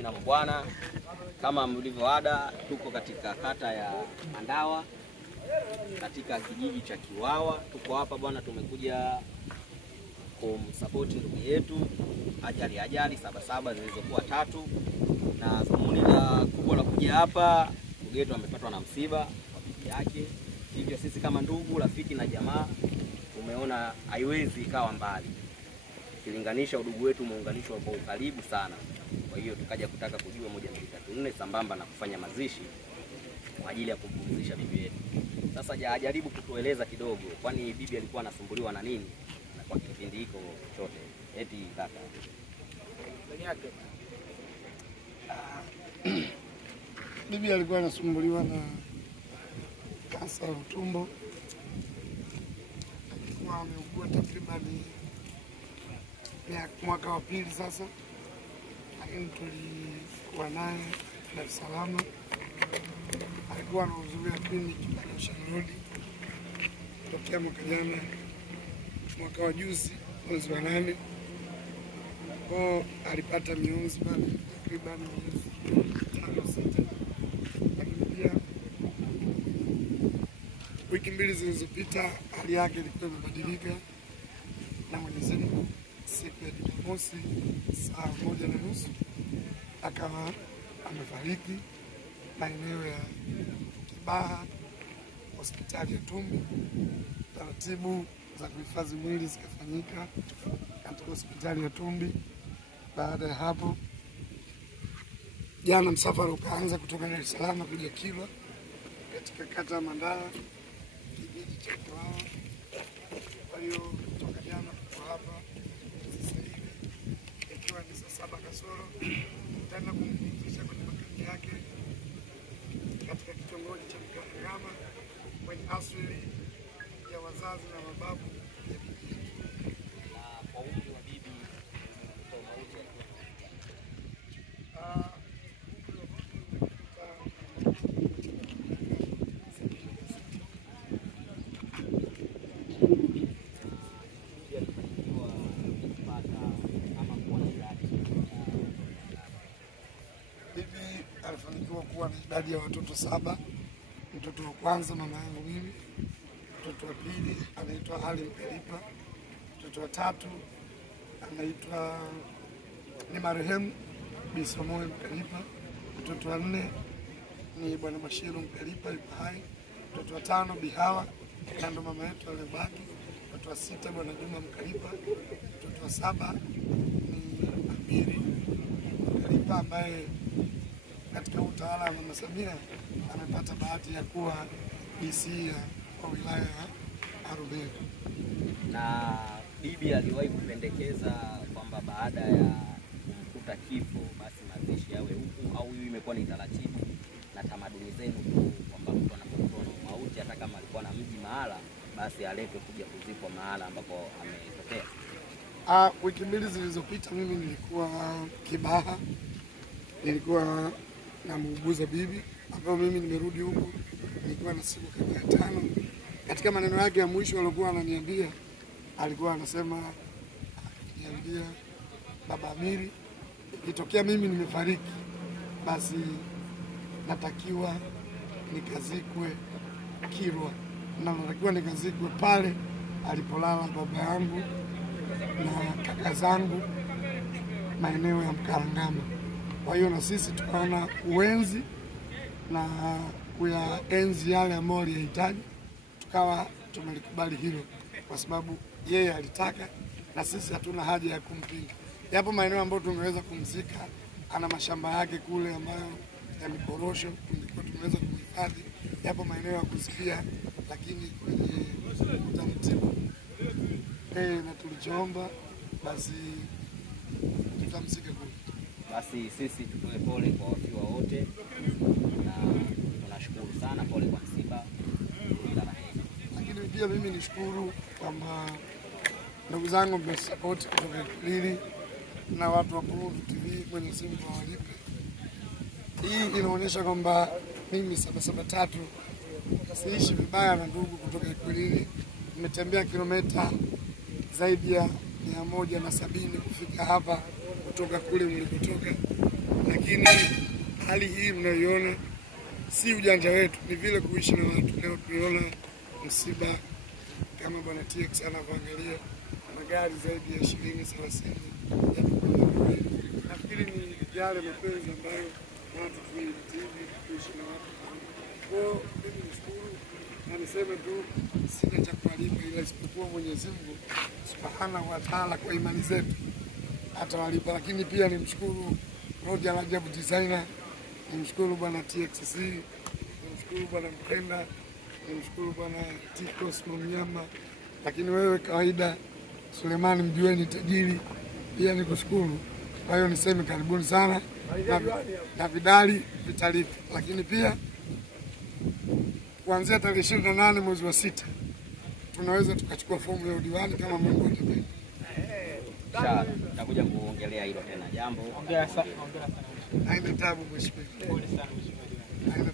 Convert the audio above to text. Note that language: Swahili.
mabibi na mabwana, kama mlivyoada, tuko katika kata ya Mandawa katika kijiji cha Kiwawa. Tuko hapa bwana, tumekuja kumsupport ndugu yetu ajali 77 zilizokuwa 3, na dhumuni la kubwa la kuja hapa, ndugu yetu amepatwa na msiba kwa bibi yake. Hivyo sisi kama ndugu, rafiki na jamaa tumeona haiwezi ikawa mbali, kilinganisha udugu wetu muunganishwa kwa ukaribu sana. Kwa hiyo tukaja kutaka kujua 1 2 3 4 sambamba na kufanya mazishi kwa ajili ya kumpumzisha bibi yetu. Sasa jaribu kutueleza kidogo, kwani bibi alikuwa anasumbuliwa na nini na kwa kipindi hiko chote? Eti kaka bibi alikuwa anasumbuliwa na kansa ya utumbo. Alikuwa ameugua takriban mwaka wa 2 sasa, lakini tulikuwa naye Dar es Salaam. Alikuwa anahudhuria kliniki pale Usharudi tokea mwaka jana, mwaka wa juzi mwezi wa 8. Kwa alipata mionzi pale takriban miezi 5-6, lakini pia wiki 2 zilizopita hali yake ilikuwa imebadilika, na Mwenyezi Mungu siku ya Jumamosi saa 1:30 akawa amefariki maeneo ya Kibaha, hospitali ya Tumbi. Taratibu za kuhifadhi mwili zikafanyika katika hospitali ya Tumbi. Baada ya hapo, jana msafara ukaanza kutoka Dar es Salaam kuja Kilwa katika kata ya Mandawa, kijiji cha Kiwawa. Kwa hiyo kutoka jana tuko hapa sasa hivi, ikiwa ni saa 7 kasoro, tutaenda kumpumzisha kwenye makazi yake katika kitongoji cha Mkarangama kwenye asili ya wazazi na mababu ya bibi. Na kwa umri wa bibi bibi alifanikiwa kuwa na idadi ya watoto 7. Mtoto wa kwanza mama yangu mimi, mtoto wa pili anaitwa Ali Mkalipa, mtoto wa 3 anaitwa ni marehemu Bisomoe Mkalipa, mtoto wa 4 ni bwana Mashiru Mkalipa yuko hai, mtoto wa 5 Bihawa na ndo mama yetu aliyobaki, mtoto wa 6 bwana Juma Mkalipa, mtoto wa 7 ni Amiri Mkalipa ambaye katika utawala wa Mama Samia amepata bahati ya kuwa DC ya wilaya ya Arumeru. Na bibi aliwahi kupendekeza kwamba baada ya kumkuta kifo basi mazishi yawe huku, au hiyo imekuwa ni taratibu na tamaduni zenu tu kwamba mtu anapokuwa na mauti hata kama alikuwa na mji mahala basi aletwe kuja kuzikwa mahala ambapo ametokea? Wiki 2 zilizopita mimi nilikuwa Kibaha, nilikuwa na muuguza bibi, ambapo mimi nimerudi huku nilikuwa na siku kama 5. Katika maneno yake ya mwisho alikuwa ananiambia, alikuwa anasema niambia baba Amiri, ikitokea mimi nimefariki basi natakiwa nikazikwe Kilwa, na natakiwa nikazikwe pale alipolala baba yangu na kaka zangu maeneo ya Mkarangama. Kwa hiyo na sisi tukaona uenzi na kuyaenzi yale ambayo alihitaji, tukawa tumelikubali hilo kwa sababu yeye alitaka na sisi hatuna haja ya kumpinga. Yapo maeneo ambayo tumeweza kumzika, ana mashamba yake kule ambayo ya mikorosho tumeweza kumhifadhi. Yapo maeneo ya kusikia, lakini kwenye utaratibu na tulichoomba basi tutamzika kule. Basi sisi tutoe pole kwa wafiwa wote na tunashukuru sana, pole kwa msiba. Lakini pia mimi nishukuru kwamba ndugu zangu mmesupport kutoka Ikwiriri na watu wa Burundi TV, Mwenyezi Mungu awalipe. Hii inaonyesha kwamba mimi 773 siishi vibaya na ndugu kutoka Ikwiriri. Nimetembea kilomita zaidi ya 170 kufika hapa kutoka kule nilikotoka, lakini hali hii mnayoiona si ujanja wetu, ni vile kuishi na watu. Leo tuliona msiba kama bwana TX anavyoangalia magari zaidi ya 20-30. Nafikiri ni yale mapenzi ambayo watu tunahitaji kuishi na watu. Kwa hiyo mimi nishukuru na niseme tu sina cha kuwalipa, ila isipokuwa Mwenyezi Mungu Subhanahu wa Ta'ala kwa imani zetu atawalipa. Lakini pia nimshukuru Roger Rajab Designer, nimshukuru bwana TXC, nimshukuru bwana Mpenda, nimshukuru bwana Tikos Mnyama. Lakini wewe kawaida Sulemani Mjueni tajiri pia nikushukuru. Kwa hiyo niseme karibuni sana na Vidali Vitalifu. Lakini pia kuanzia tarehe 28 mwezi wa 6 tunaweza tukachukua fomu ya udiwani kama Mungu atapenda. Inshallah tutakuja kuongelea hilo tena jambo. Hongera sana. Haina tabu mheshimiwa. Pole sana mheshimiwa.